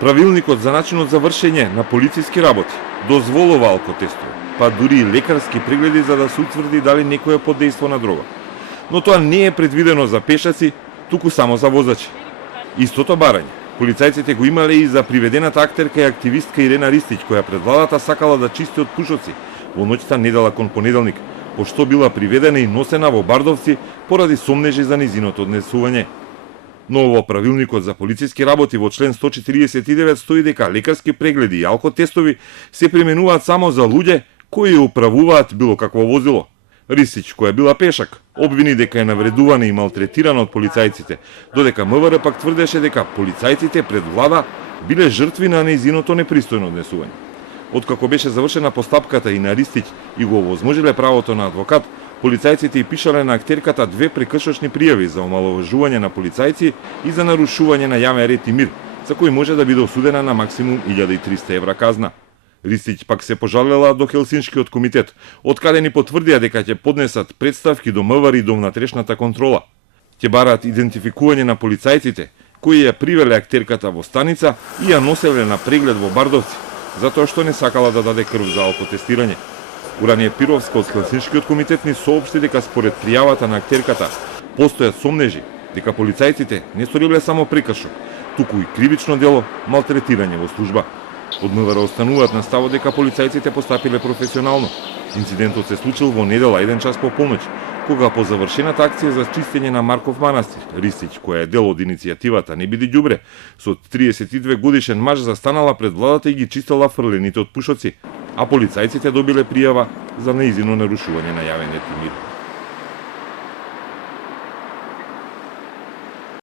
Правилникот за начинот за вршење на полициски работи дозволува алкотестови, па дури и лекарски прегледи за да се утврди дали некој е под дејство на дрога. Но тоа не е предвидено за пешаци, туку само за возачи. Истото барање полицајците го имале и за приведената актерка и активистка Ирена Ристич, која пред владата сакала да чисти од пушоци во ноќта недела кон понеделник, пошто била приведена и носена во Бардовци поради сомнежи за низиното однесување. Но во правилникот за полициски работи во член 149 стои дека лекарски прегледи и алкотестови се применуваат само за луѓе кои управуваат било какво возило. Ристич, која била пешак, обвини дека е навредувана и малтретирана од полицајците, додека МВР пак тврдеше дека полицајците пред влада биле жртви на нејзиното непристојно однесување. Откако беше завршена постапката и на Ристич и го овозможиле правото на адвокат, полицајците и пишале на актерката 2 прекршочни пријави за омаловажување на полицајци и за нарушување на јавен ред и мир, за кои може да биде осудена на максимум 1300 евра казна. Ристич пак се пожалела до Хелсиншкиот комитет, откаде ни потврдија дека ќе поднесат представки до МВР и до внатрешната контрола. Ќе бараат идентификување на полицајците кои ја привеле актерката во станица и ја носеле на преглед во Бардовци, затоа што не сакала да даде крв за алкотестирање. Уранија Пировска од Хелсиншкиот комитет ни соопшти дека според пријавата на актерката постојат сомнежи дека полицајците не сториле само прекршок, туку и кривично дело малтретирање во служба. Од МВР остануваат на ставот дека полицајците постапиле професионално. Инцидентот се случил во недела 1 час по полноќ, кога по завршената акција за чистење на Марков манастир, Ристич, која е дел од иницијативата Не биди ѓубре, со 32 годишен маж застанала пред владата и ги чистела фрлените од пушоци, а полицајците добиле пријава за неизино нарушување на јавен ред и мир.